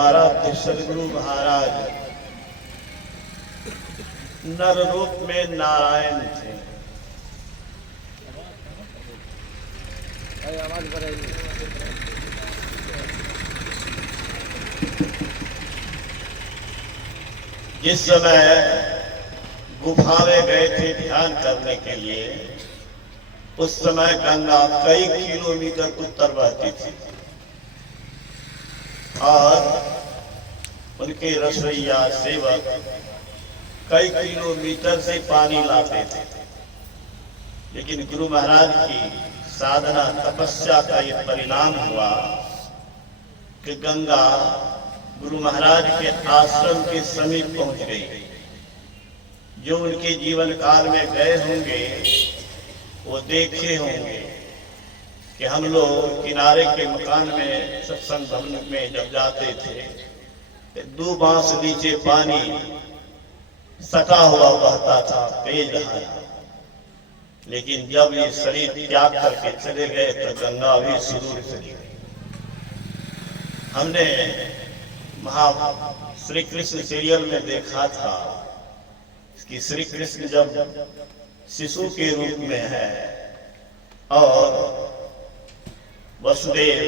परमाराध्य सदगुरु महाराज नर रूप में नारायण थे। जिस समय गुफा में गए थे ध्यान करने के लिए, उस समय गंगा कई किलोमीटर उत्तर बहती थी और उनके रसोइया सेवक कई किलोमीटर से पानी लाते थे। लेकिन गुरु महाराज की साधना तपस्या का ये परिणाम हुआ कि गंगा गुरु महाराज के आश्रम के समीप पहुंच गई। जो उनके जीवन काल में गए होंगे वो देखे होंगे कि हम लोग किनारे के मकान में सत्संग भवन में जब जाते थे, 2 बांस नीचे पानी सटा हुआ बहता था, तेज धारा। लेकिन जब ये शरीर त्याग करके चले गए तो गंगा भी सुदूर चली गई। हमने श्री कृष्ण सीरियल में देखा था कि श्री कृष्ण जब शिशु के रूप में है और वसुदेव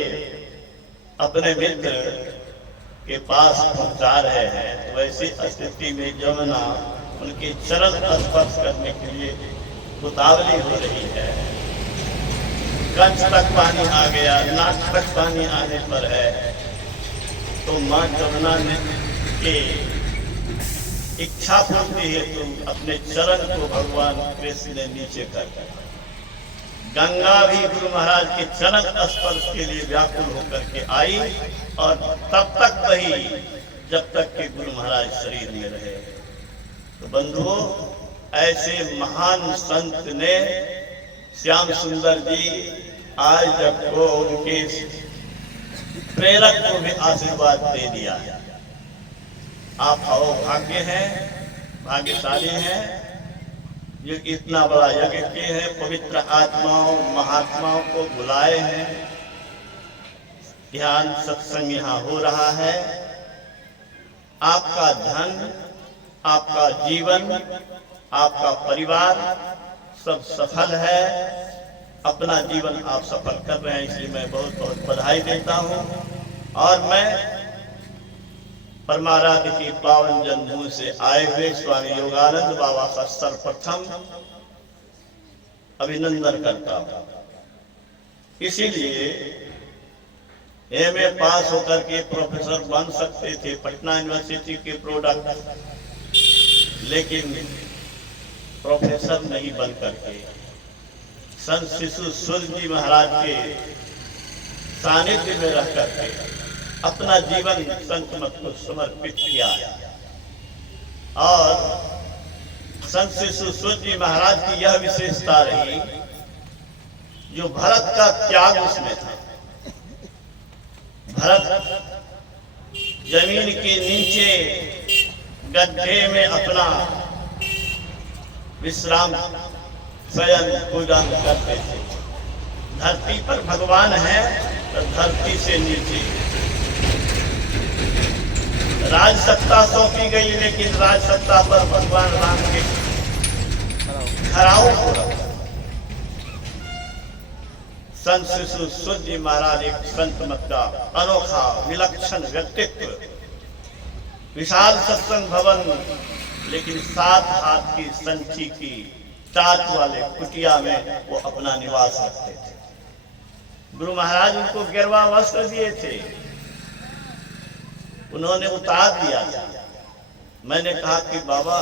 अपने मित्र के पास पहुंचा रहे हैं, तो वैसी स्थिति में जमुना उनके चरण स्पर्श करने के लिए उतावली हो रही है। कंठ तक पानी आ गया, नाक तक पानी आने पर है तो मां जमुना ने के इच्छा पूर्ति हेतु अपने चरण को भगवान कृष्ण ने नीचे कर दिया। गंगा भी गुरु महाराज के चरण स्पर्श के लिए व्याकुल होकर के आई और तब तक बही जब तक कि गुरु महाराज शरीर में रहे। तो बंधुओं, ऐसे महान संत ने श्याम सुंदर जी आज जब को उनके प्रेरक को भी आशीर्वाद दे दिया। आप भाग्य हैं, भाग्यशाली हैं जो इतना बड़ा यज्ञ किए हैं, पवित्र आत्माओं महात्माओं को बुलाए हैं, ध्यान सत्संग यहाँ हो रहा है। आपका धन, आपका जीवन, आपका परिवार सब सफल है। अपना जीवन आप सफल कर रहे हैं, इसलिए मैं बहुत बहुत बधाई देता हूं। और मैं परमाराध्य की पावन जन्मभूमि से आए हुए स्वामी योगानंद बाबा का सर्वप्रथम अभिनंदन करता हूं। इसीलिए एमए पास होकर के प्रोफेसर बन सकते थे पटना यूनिवर्सिटी के प्रोडक्ट, लेकिन प्रोफेसर नहीं बन करके संत शिशु सूर्य जी महाराज के सानिध्य में रह करके अपना जीवन संत मत को समर्पित किया। और संत शिशु सूर्य जी महाराज की यह विशेषता रही जो भरत का त्याग उसमें था। भरत जमीन के नीचे गड्ढे में अपना विश्राम शयन पूजन करते थे। धरती पर भगवान है तो धरती से नीचे राज सत्ता सौंपी गई, लेकिन राज सत्ता पर भगवान राम के खराव हो रहा। संत शिशु सूर्य जी महाराज एक संत मत का अनोखा विलक्षण व्यक्तित्व, विशाल सत्संग भवन, लेकिन 7 हाथ की संची की टाट वाले कुटिया में वो अपना निवास रखते थे। गुरु महाराज उनको गेरुआ वस्त्र दिए थे, उन्होंने उतार दिया था। मैंने कहा कि बाबा,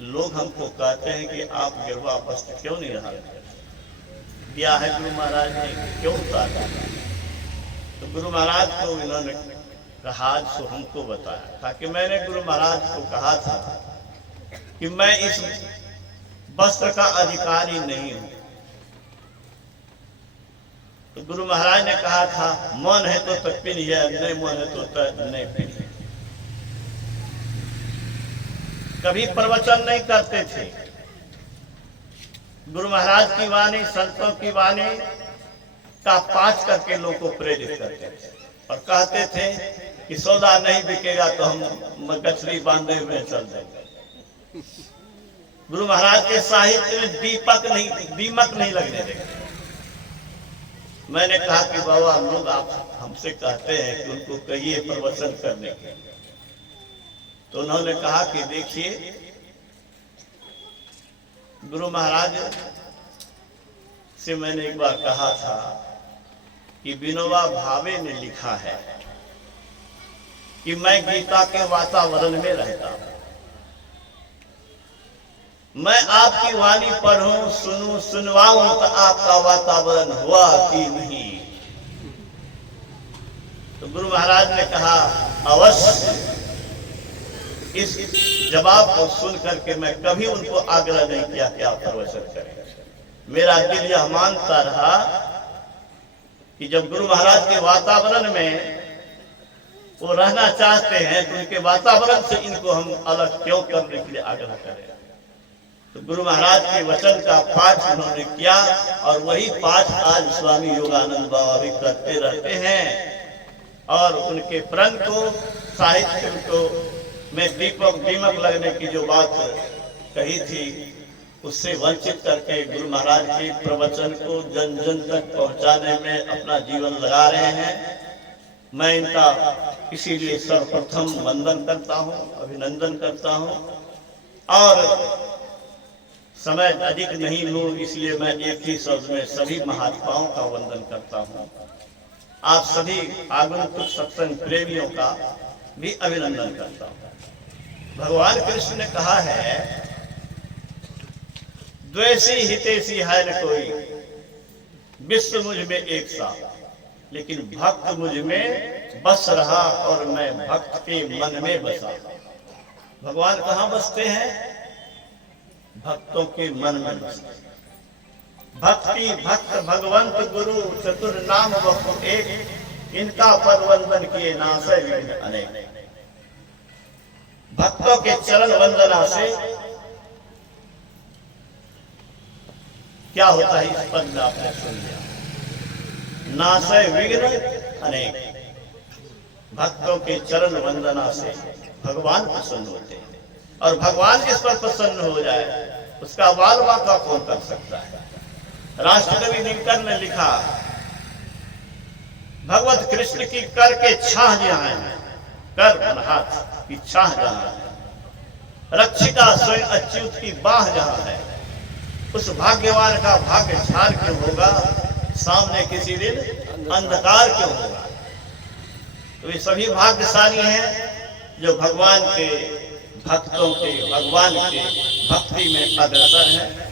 लोग हमको कहते हैं कि आप गेरुआ वस्त्र क्यों नहीं धारण करते? दिया है गुरु महाराज ने, क्यों उतारा? तो गुरु महाराज को इन्होंने कहा, सो हमको बताया था कि मैंने गुरु महाराज को कहा था कि मैं इस वस्त्र का अधिकारी नहीं हूं। तो गुरु महाराज ने कहा था, मन है तो पहनिए, नहीं मन है तो नहीं पहनिए। कभी प्रवचन नहीं करते थे। गुरु महाराज की वाणी, संतों की वाणी का पाठ करके लोगों को प्रेरित करते थे और कहते थे कि सौदा नहीं बिकेगा तो हम गठरी बांधे हुए चल देंगे। गुरु महाराज के साहित्य में दीमक नहीं लगने देंगे। मैंने कहा कि बाबा लोग आप हमसे कहते हैं कि उनको कहिए प्रवचन करने के, तो उन्होंने कहा कि देखिए गुरु महाराज से मैंने एक बार कहा था कि विनोबा भावे ने लिखा है कि मैं गीता के वातावरण में रहता हूं, मैं आपकी वाणी पढ़ूं सुनूं सुनवाऊं तो आपका वातावरण हुआ कि नहीं। तो गुरु महाराज ने कहा अवश्य। इस जवाब को सुन करके मैं कभी उनको आग्रह नहीं किया कि आप प्रवचन करें। मेरा दिल यह मानता रहा कि जब गुरु महाराज के वातावरण में वो रहना चाहते हैं तो उनके वातावरण से इनको हम अलग क्यों करने के लिए आग्रह करें। तो गुरु महाराज के वचन का पाठ उन्होंने किया और वही पाठ आज स्वामी योगानंद बाबा भी करते रहते हैं। और उनके प्रण को साहित्य को में दीमक लगने की जो बात कही थी उससे वंचित करके गुरु महाराज के प्रवचन को जन जन तक पहुंचाने में अपना जीवन लगा रहे हैं। मैं इनका इसीलिए सर्वप्रथम वंदन करता हूं, अभिनंदन करता हूं। और समय अधिक नहीं लूं इसलिए मैं एक ही शब्द में सभी महात्माओं का वंदन करता हूं। आप सभी आगंतुक सत्संग प्रेमियों का भी अभिनंदन करता हूं। भगवान कृष्ण ने कहा है द्वेषी हितैषी है न कोई, विश्व मुझ में एक सा, लेकिन भक्त मुझ में बस रहा और मैं भक्त के मन में बसा। भगवान कहाँ बसते हैं? भक्तों के मन में बसते। भक्ति भक्त भगवंत गुरु चतुर नाम बहु एक, इनका परवंदन किए नासै विघ्न अनेक। भक्तों के चरण वंदना से क्या होता है इस पद में आपने सुन लिया, नासै विघ्न अनेक। भक्तों के चरण वंदना से भगवान प्रसन्न होते हैं और भगवान जिस पर प्रसन्न हो जाए उसका वाल वाका कौन कर सकता है। राष्ट्रकवि दिनकर ने लिखा भगवत कृष्ण की कर के छाह जहां है, कर हाथ की छाह जहां है, रक्षिका स्वयं अच्युत की बाह जहां है, उस भाग्यवान का भाग्य झार क्यों होगा, सामने किसी दिन अंधकार क्यों होगा। तो ये सभी भाग्यशाली हैं जो भगवान के भक्तों के भगवान के भक्ति में अग्रसर हैं।